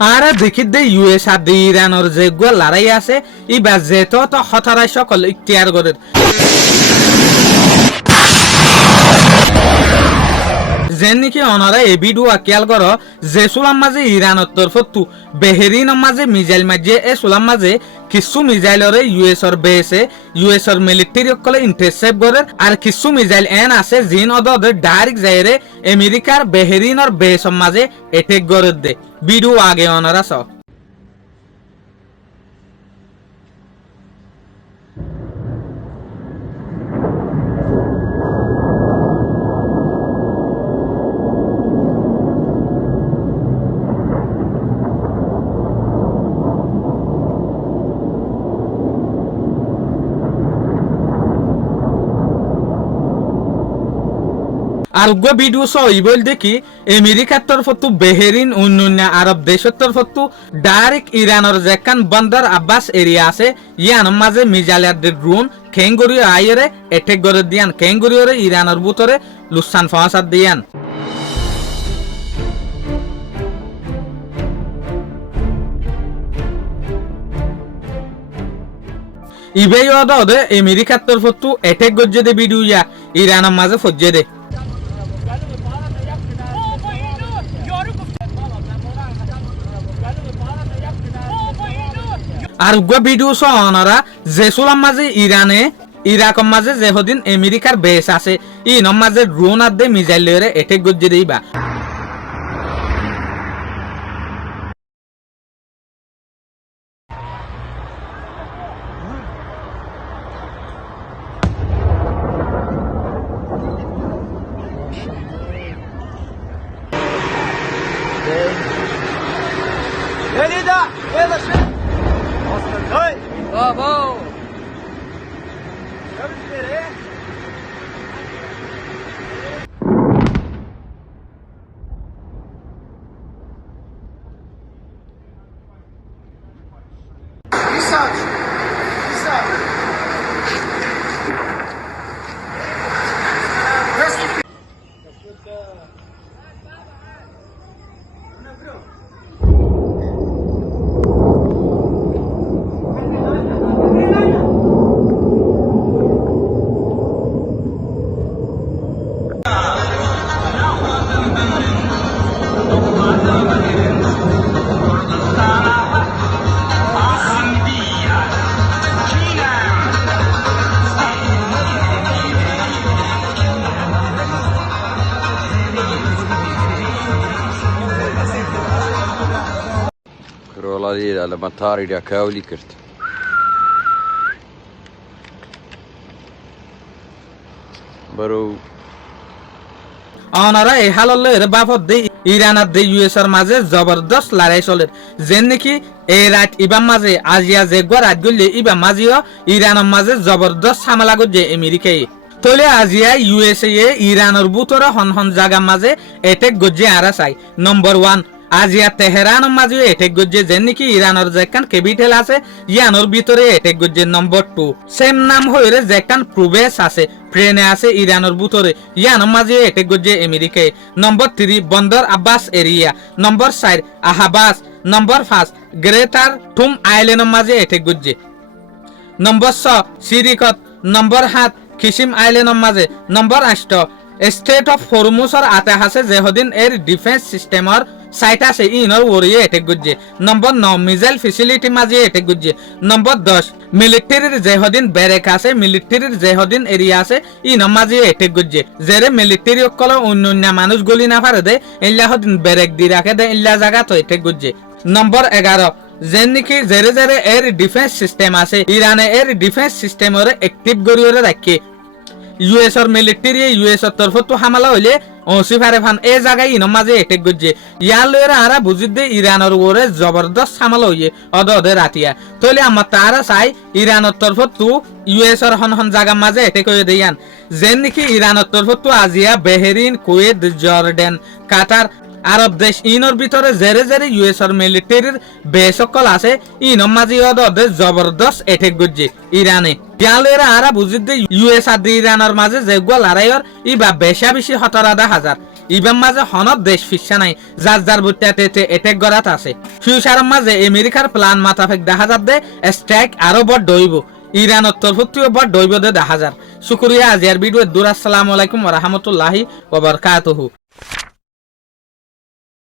আরে দেখি দে ইউএস আর ইরানের যে লড়াই আছে এবার যেত তো হতারাই সকল ইখতিয়ার করে যেন নাকি অনারা এ ভিডিও খেয়াল করো যে সুলাম মাঝে ইরানের তরফতু বেহেরিনের মাঝে মিজাইল মাঝে এ সুলাম মাঝে কিছু মিজাইলরে ইউএসর বেসে ইউএসর মিলিটারি সকলে ইন্টারসেপ্ট করে আর কিছু মিজাইল এন আছে জিন ওদের ডাইরেক্ট যাইরে আমেরিকার বেহেরিনের বেসর মাঝে এটেক করে দে ভিডিও আগে অনারা স আর উগ্র ভিডিও সইবল দেখি আমেরিকার তরফতু বেহেরিন অন্যান্য আরব দেশের তরফতু ডাইরেক্ট ইরানের যেখান বন্দর আব্বাস এরিয়া আছে ইয়ান মাঝে মিজাইলের ড্রোন খেঙ্গুরিও আইরে এটেক করে দিয়ান খেঙ্গুরিওরে ইরানের ভিতরে লুসান ফসাদ দিয়ান ইবেই ওদে আমেরিকার তরফতু এটেক গজ্জে দে ভিডিও ইয়া ইরানের মাঝে ফজ্জে দে আর উগ্র ভিডিও সনারা যে সুলাম মাঝে ইরানে ইরাকের মাঝে যে হদিন আমেরিকার বেস আছে ইনর মাঝে ড্রোন আর দে মিজাইল লয়ে এটেক গজ্জে দেইবা Elida, ela chega. Oi. Vamos. Vamos querer. Pisado. Pisado. والله دي على مطاري دا كاولي كرت برو অনারা এই হাললের বাপত দে ইরান আর দে ইউএস এর মাঝে জবরদস্ত লড়াই চলে যেন নাকি এই রাত ইবাম মাঝে আজিয়া যে রাত গলে ইবাম মাঝেও ইরানের মাঝে জবরদস্ত হামলা করছে আমেরিকায় তলে আজিয়া ইউএসএ ইরানের ভিতরে হন হন জায়গা মাঝে এটেক গজ্জে আরা চাই নম্বর 1 আজিয়া তেহরানের মাঝে এটেক গজ্জে যেন নাকি ইরানের যেখান ক্যাপিটাল আছে ইয়ানোর ভিতরে এটেক গজ্জে নম্বর 2 সেম নাম হইরে যেখান প্রবেশ আছে ট্রেনে আছে ইরানের ভিতরে ইয়ানোর মাঝে এটেক গজ্জে আমেরিকায় নম্বর 3 বন্দর আব্বাস এরিয়া নম্বর 4 আহাবাস নম্বর 5 গ্রেটার টুম আইল্যান্ডের মাঝে এটেক গজ্জে নম্বর 6 সিরিকত নম্বর 7 খিসিম আইল্যান্ডের মাঝে নম্বর 8 স্টেট অফ হরমুজর আতে আছে যে হদিন এর ডিফেন্স সিস্টেমর সাইট আছে ইনর ওরিয়ে এটেক গজ্জে নম্বর 9 মিসাইল ফ্যাসিলিটি মাঝে এটেক গজ্জে নম্বর 10 মিলিটারির যে হদিন ব্যারেক আছে মিলিটারির যে হদিন এরিয়া আছে ইনর মাঝে এটেক গজ্জে জেরে মিলিটারি অকল অন্যান্য মানুষ গলি না পারে দে ইল্লা হদিন ব্যারেক দি রাখে দে ইল্লা জায়গা তো এটেক গজ্জে নম্বর 11 যেন নাকি জেরে জেরে এর ডিফেন্স সিস্টেম আছে ইরানে এর ডিফেন্স সিস্টেমরে অ্যাক্টিভ করিয়ে রাখে ইউএস এর মিলিটারি ইউএস এর তরফতো হামলা হইলে ওসিফারে ফান এই জায়গায় ইনর মাঝে এটেক গজ্জে ইয়ার লয়েরা আরা বুঝি দে ইরানের ওরে জবরদস্ত হামলা হইয়ে অদে রাতিয়া তইলে আমার তারা চাই ইরানের তরফতো ইউএস এর হন হন জায়গা মাঝে এটেক হয়ে দেয়ান যেন নাকি ইরানের তরফতো আজিয়া বেহেরিন কুয়েত জর্ডান কাতার আরব দেশ ইনর ভিতরে জেরে জেরে ইউএস এর মিলিটারির বেসকল আছে ইনর মাঝে অদে জবরদস্ত এটেক গজ্জে ইরানে ইয়ালেরা আরা বুঝি দে ইউএস আর ইরানের মাঝে যেগুলো লড়াইয়ের ইবা বেশা বেশি হতারা 10,000 ইবাম মাঝে হনত দেশ ফিসা নাই যার বুট্টাতে এটেক গড়াত আছে ফিউচারের মাঝে আমেরিকার প্ল্যান মাথাফেক দেখা যাবে স্ট্রাইক আরো বড় দইব ইরানের তরফটিও বড় দইব দে দেখা যার শুকরিয়া আজিয়ার ভিডিও দূর আসসালামু আলাইকুম ওয়া রাহমাতুল্লাহি ওয়া বারাকাতুহু।